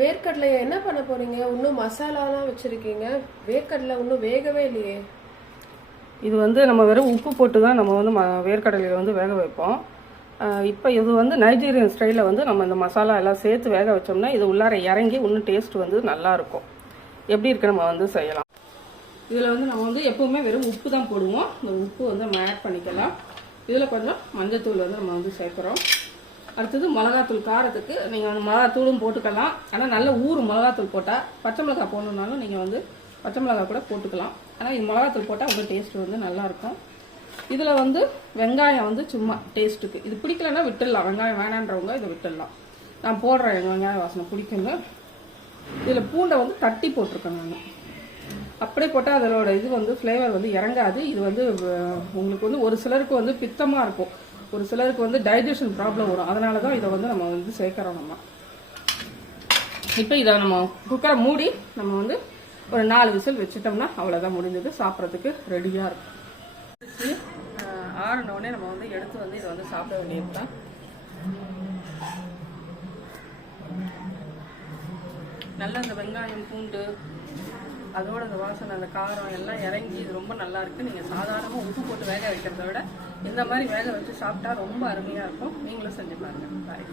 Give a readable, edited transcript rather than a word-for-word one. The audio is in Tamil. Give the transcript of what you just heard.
வேர்க்கடலை என்ன பண்ண போறீங்க? இன்னும் மசாலாலாம் வச்சிருக்கீங்க. வேர்க்கடலை இன்னும் வேகவே இல்லையே. இது வந்து நம்ம வெறும் உப்பு போட்டு தான் நம்ம வந்து வேர்க்கடலையை வந்து வேக வைப்போம். இப்போ இது வந்து நைஜீரியன் ஸ்டைலில் வந்து நம்ம இந்த மசாலா எல்லாம் சேர்த்து வேக வச்சோம்னா இது உள்ளார இறங்கி இன்னும் டேஸ்ட் வந்து நல்லாயிருக்கும். எப்படி இருக்கு நம்ம வந்து செய்யலாம். இதில் வந்து நம்ம வந்து எப்போவுமே வெறும் உப்பு தான் போடுவோம். இந்த உப்பு வந்து நம்ம ஆட் பண்ணிக்கலாம். இதில் கொஞ்சம் மஞ்சத்தூள் வந்து நம்ம வந்து சேர்க்குறோம். அடுத்தது மிளகாத்தூள். காரத்துக்கு நீங்கள் வந்து மிளகாத்தூளும் போட்டுக்கலாம். ஆனால் நல்ல ஊர் மிளகாத்தூள் போட்டால், பச்சை மிளகாய் போடணுன்னாலும் நீங்கள் வந்து பச்சை மிளகாய் கூட போட்டுக்கலாம். ஆனால் இது மிளகாத்தூள் போட்டால் உங்கள் டேஸ்ட் வந்து நல்லாயிருக்கும். இதில் வந்து வெங்காயம் வந்து சும்மா டேஸ்ட்டுக்கு, இது பிடிக்கலன்னா விட்டுடலாம். வெங்காயம் வேணான்றவங்க இதை விட்டுடலாம். நான் போடுறேன், எங்கள் வெங்காய வாசனை பிடிக்குங்க. இதில் பூண்டை வந்து தட்டி போட்டிருக்கேன் நான். அப்படியே போட்டால் அதோட இது வந்து ஃப்ளேவர் வந்து இறங்காது. இது வந்து உங்களுக்கு வந்து ஒரு சிலருக்கு வந்து பித்தமாக இருக்கும், ஒரு சிலருக்கு வந்து டைஜஷன் ப்ராப்ளம் வரும். அதனால தான் இதை வந்து நம்ம வந்து சேர்க்குறோம். நம்ம இப்போ இதை நம்ம குக்கரை மூடி நம்ம வந்து ஒரு 4 விசில் வச்சுட்டோம்னா அவ்வளோதான், முடிஞ்சது. சாப்பிட்றதுக்கு ரெடியாக இருக்கும். ஆறினோடனே நம்ம வந்து எடுத்து வந்து இதை வந்து சாப்பிட வேண்டியது தான். நல்லா இந்த வெங்காயம் பூண்டு அதோட அந்த வாசனை அந்த காரம் எல்லாம் இறங்கி இது ரொம்ப நல்லா இருக்கு. நீங்கள் சாதாரணமாக உப்பு போட்டு வேக வைக்கிறத விட இந்த மாதிரி வேக வச்சு சாப்பிட்டா ரொம்ப அருமையாக இருக்கும். நீங்களும் செஞ்சு பாருங்க. பாய்.